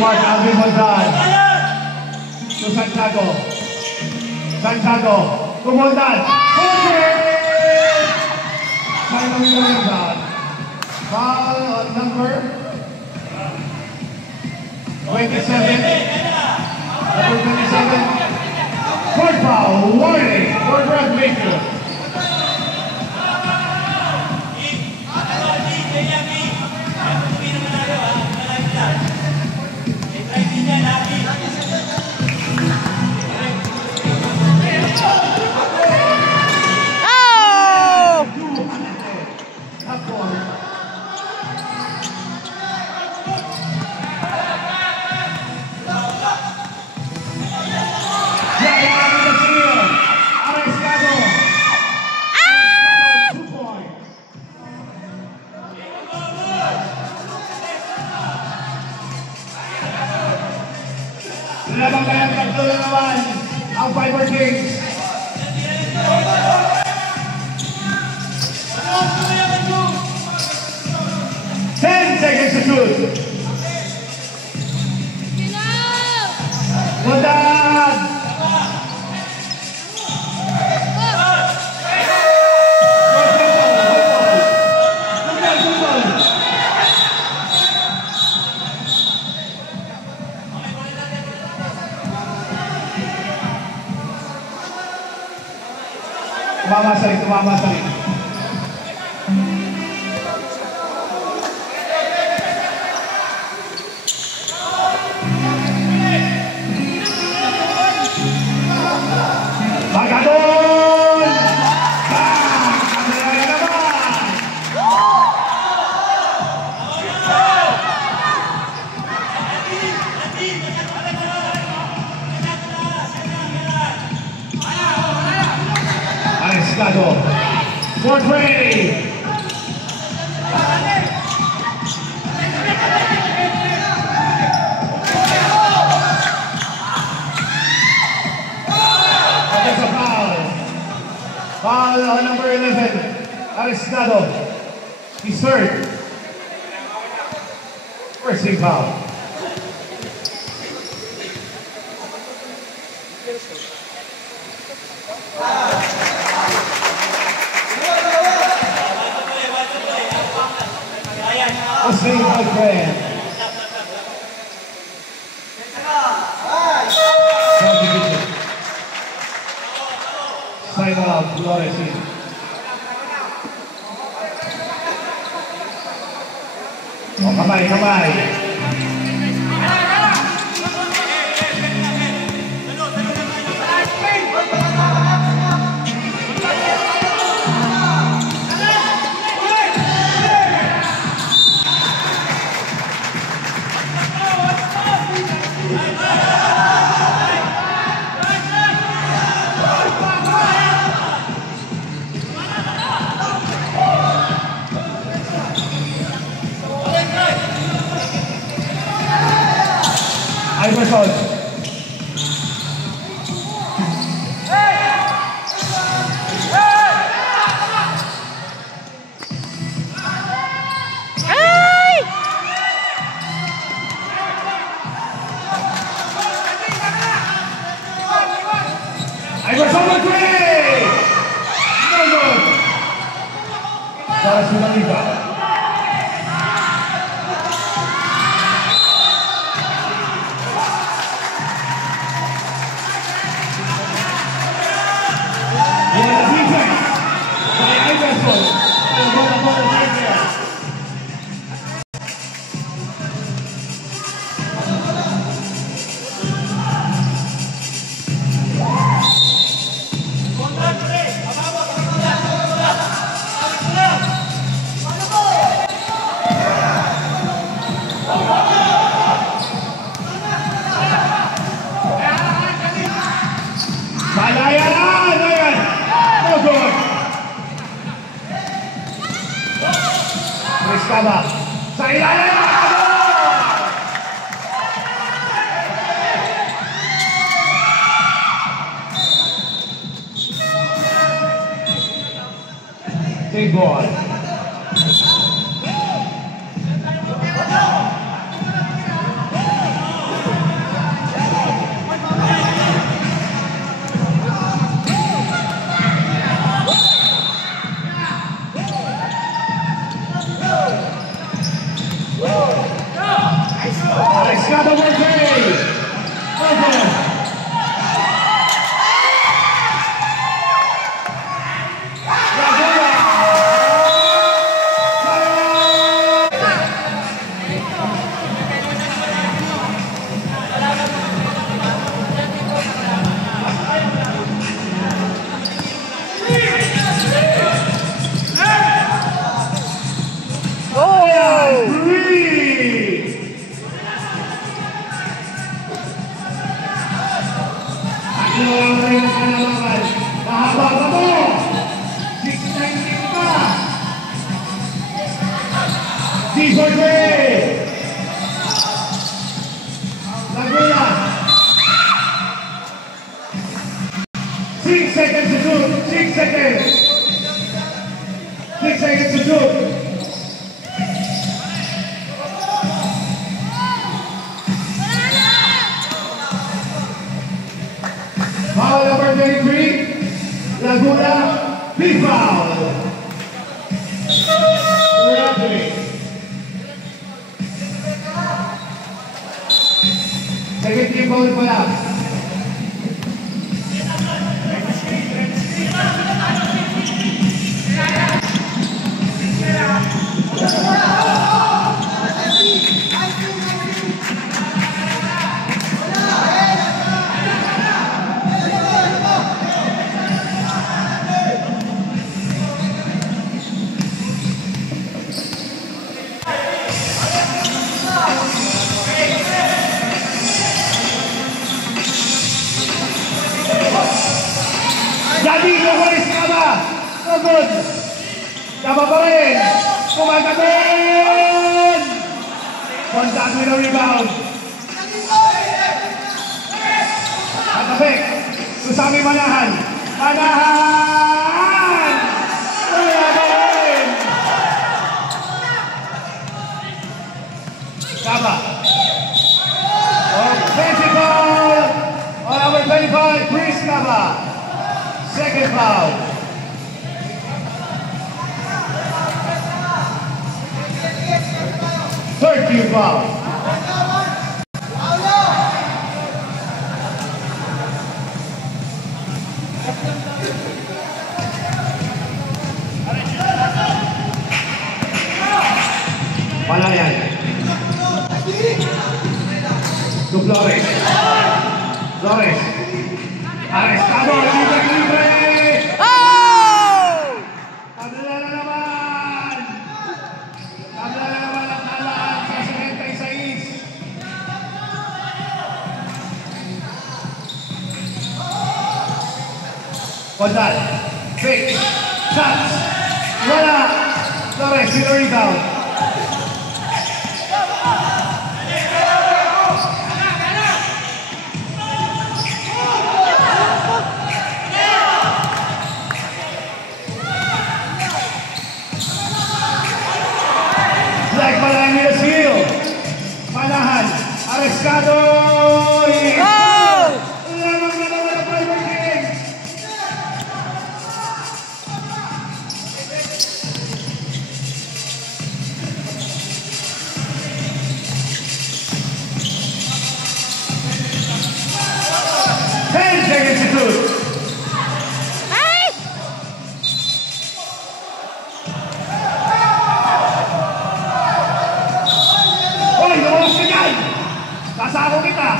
Mark Alvin Montan. To Santiago. Santiago. To Montan. Final Montan. Foul on number 27. Number 27. Fourth foul. Warning for Grandmaker. Labang kaya tatlo na naman ang Fiber Kings. 10 seconds to shoot. Montan! Tumama-salik. Magadon! Kamera naman! Areskado. 420. Foul on number 11, Areskado. He's third. First team foul. Hussein Alfred. Sign out, Flores. Oh, kamay. Iverson. Iverson with three! No good! Para Sunaliva. Estaba sa ilalim ng big boy. Dalawang rin ang kalamangan. Mahaba pa to. 6-19 pa. D4-3. Laguna. 6 seconds to shoot. 6 seconds. 6 seconds to shoot. Foul number 23. Laguna. Big foul. Second team foul pa lang. Jadi Loris Kaba, so good. Kaba pa rin. Kumagabin. Contact with the rebound. Katabik. Susami Manahan. Manahan. Kumagabin. Kaba. Offensive foul. On number 25, Chris Kaba. Second foul. Third team foul. Palayan. To Flores. Flores. Arrestado. Libre. Tabla na naman. Tabla na naman ang talaan sa 76. Condal. Fake. Shots. Wala. Flores. Zero rebound. Manahan, Arrestado! Lamang na naman ang private king! Ten seconds to shoot. Kasama kita.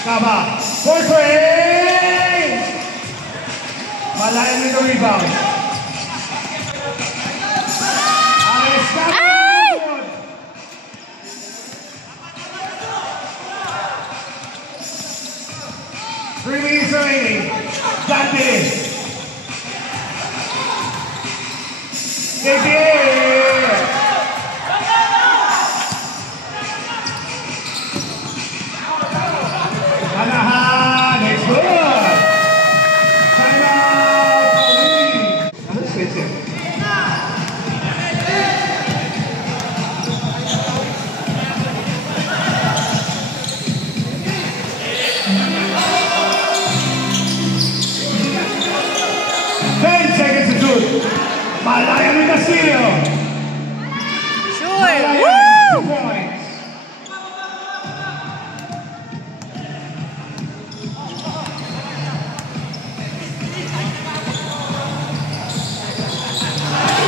Kaba, for three! Malayan with the rebound. Arrestado! 3 minutes remaining. Got it. Anahan, it's good. Time out, Pauline. Ano Spencer? Malayan ni Castillo. Sure. Malayan, 2 Woo! points.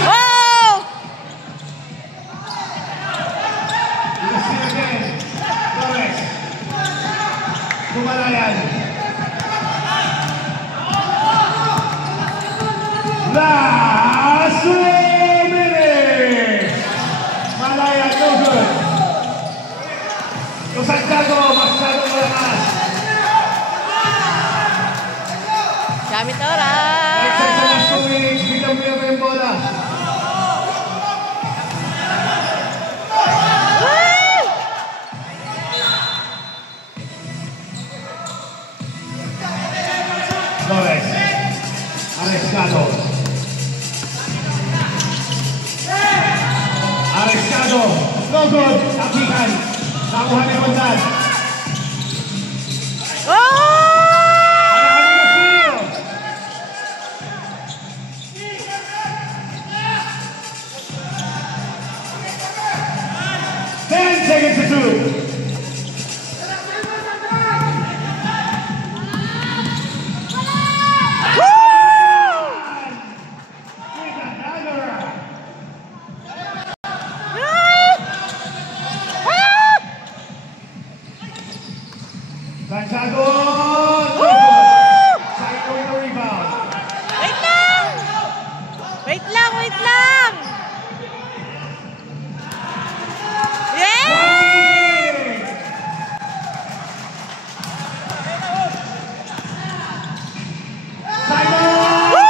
Oh! Castillo again. Torres. Malayan. Last 2 minutes. Malayan, no good. Los Santiago, masyadong malakas. Gamit Exercise oras. sa last 2 minutes. Bigyan mo yung bola. Woo! Torres. Arrestado. Arrestado. No good. Tapikan. Nakuha ni Bondan. Oh! 10 seconds to 2. Santiago! Santiago with the rebound. Wait lang! Wait lang, wait lang! Yeah! Simon! Woo!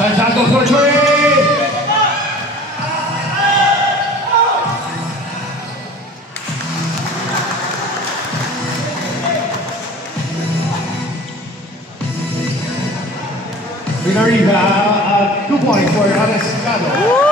Santiago for 3! Winner 2 points for Arrestado.